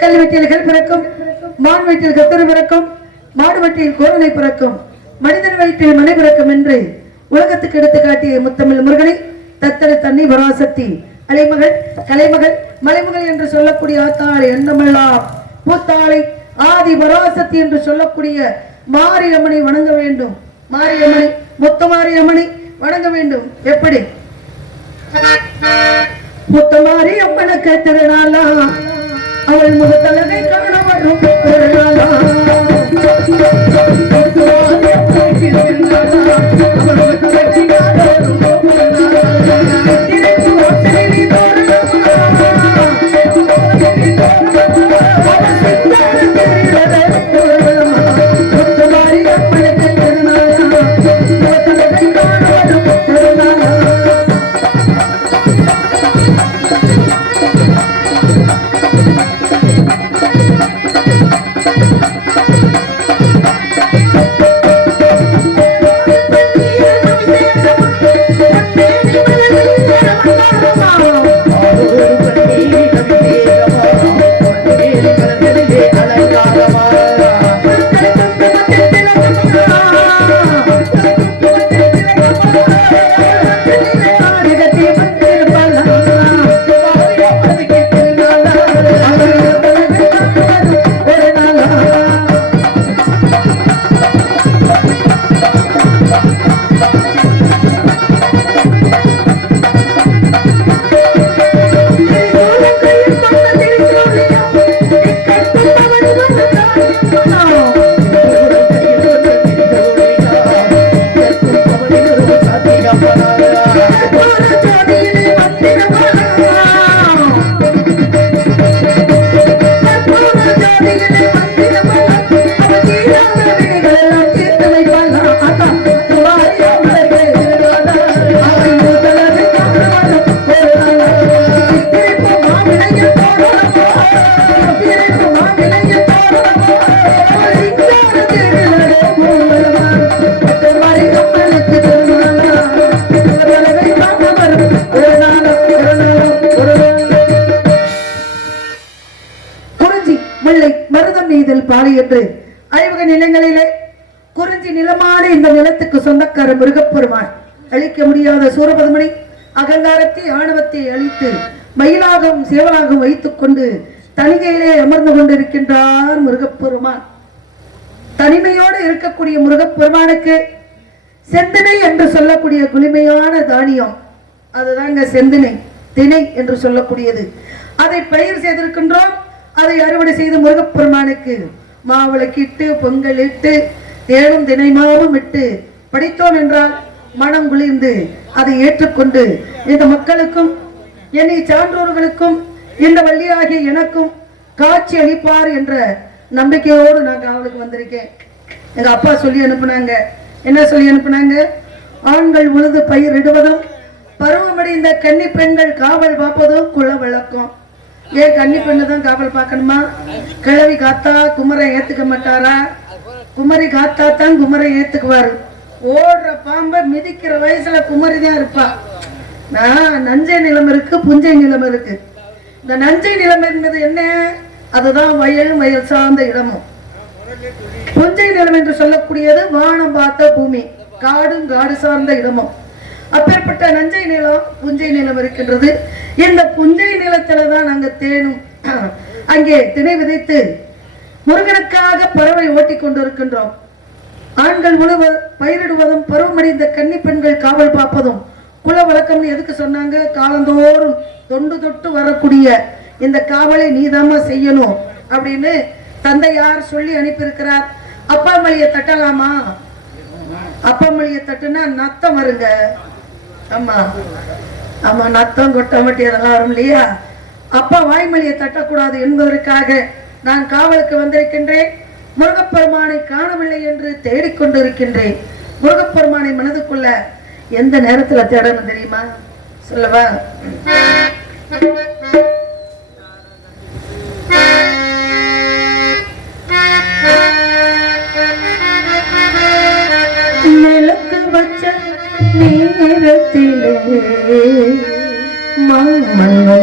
கல் வெட்டியில் பிறக்கும் மான் வயிற்றில் கத்தரி பிறக்கும் மாடு வட்டியில் கோரனை பிறக்கும் மனிதன் வயிற்றில் மனை பிறக்கும் என்று உலகத்துக்கு எடுத்து காட்டிய முத்தமிழ் முருகனை தத்தனை தண்ணி வராசக்தி அலைமகள் கலைமகள் மலைமகள் என்று சொல்லக்கூடிய ஆத்தாளை எண்ணமெல்லாம் பூத்தாளை ஆதி பராசக்தி என்று சொல்லக்கூடிய மாரியம்மனை வணங்க வேண்டும். மாரியம்மனை முத்த மாரியம்மனை வணங்க வேண்டும். எப்படி? முத்தமாரி அம்மனுக்கு திருநாளா அவள் முகத்தலனை காண வரும் திருநாளா முத்தமாரி நெய்தல் என்று ஐவக நிலங்களிலே குறிஞ்சி நிலமான இந்த நிலத்துக்கு சொந்தக்கார முருகப்பெருமான் அழிக்க முடியாத சூரபதமணி அகங்காரத்தை ஆணவத்தை அழித்து மயிலாகவும் சேவலாகவும் வைத்துக் கொண்டு தனிகையிலே அமர்ந்து கொண்டிருக்கின்றார் முருகப்பெருமான். தனிமையோடு இருக்கக்கூடிய முருகப்பெருமானுக்கு செந்தினை என்று சொல்லக்கூடிய குளிமையான தானியம் அதுதாங்க செந்தினை திணை என்று சொல்லக்கூடியது. அதை பயிர் செய்திருக்கின்றோம் அதை அறுவடை செய்து முருகப்பெருமானுக்கு மாவிளக்கிட்டு பொங்கல் இட்டு தேனும் தினைமாவும் இட்டு படித்தோம் என்றால் மனம் குளிர்ந்து அதை ஏற்றுக்கொண்டு இந்த மக்களுக்கும் என்னை சான்றோர்களுக்கும் இந்த வள்ளியாகிய எனக்கும் காட்சி அளிப்பார் என்ற நம்பிக்கையோடு நான் காவலுக்கு வந்திருக்கேன். எங்க அப்பா சொல்லி அனுப்புனாங்க. என்ன சொல்லி அனுப்புனாங்க? ஆண்கள் உழுது பயிரிடுவதும் பருவமடைந்த கன்னி பெண்கள் காவல் பார்ப்பதும் குல வழக்கம். ஏன் கன்னி பெண்ணு தான் காவல் பார்க்கணுமா? கிழவி காத்தா குமரை ஏத்துக்க மாட்டாரா? குமரி காத்தா தான் குமரை ஏத்துக்குவாரு. ஓடுற பாம்பை மிதிக்கிற வயசுல குமரி தான் இருப்பா. நான் நஞ்சை நிலம் இருக்கு புஞ்சை நிலம் இருக்கு. இந்த நஞ்சை நிலம் என்பது என்ன? அதுதான் வயல் வயல் சார்ந்த இடமும். புஞ்சை நிலம் என்று சொல்லக்கூடியது வானம் பார்த்த பூமி காடும் காடு சார்ந்த இடமும். அப்பேற்பட்ட நஞ்சை நிலம் புஞ்சை நிலம் இருக்கின்றது. இந்த புஞ்சை நிலத்துல தான் நாங்க தேனும். அங்கே திணை விதைத்து முருகனுக்காக பறவை ஓட்டி கொண்டிருக்கின்றோம். ஆண்கள் உழவ பயிரிடுவதும் பருவமடைந்த கன்னி பெண்கள் காவல் பார்ப்பதும் குல வழக்கம்னு எதுக்கு சொன்னாங்க? காலந்தோறும் தொண்டு தொட்டு வரக்கூடிய இந்த காவலை நீதாம்மா செய்யணும் அப்படின்னு தந்தையார் சொல்லி அனுப்பியிருக்கிறார். அப்பா மொழியை தட்டலாமா? அப்பா மொழியை தட்டுனா நத்தம் வருங்க. ஆமா ஆமா நத்தம் கொட்டமட்டி அதெல்லாம் வரும் இல்லையா? அப்பா வாய்மொழியை தட்டக்கூடாது என்பதற்காக நான் காவலுக்கு வந்திருக்கின்றேன். முருகப்பெருமானை காணவில்லை என்று தேடிக்கொண்டிருக்கின்றேன் முருகப்பெருமானை மனதுக்குள்ள எந்த நேரத்துல தேடணும் தெரியுமா? சொல்லவா? நேரத்திலே மாமன்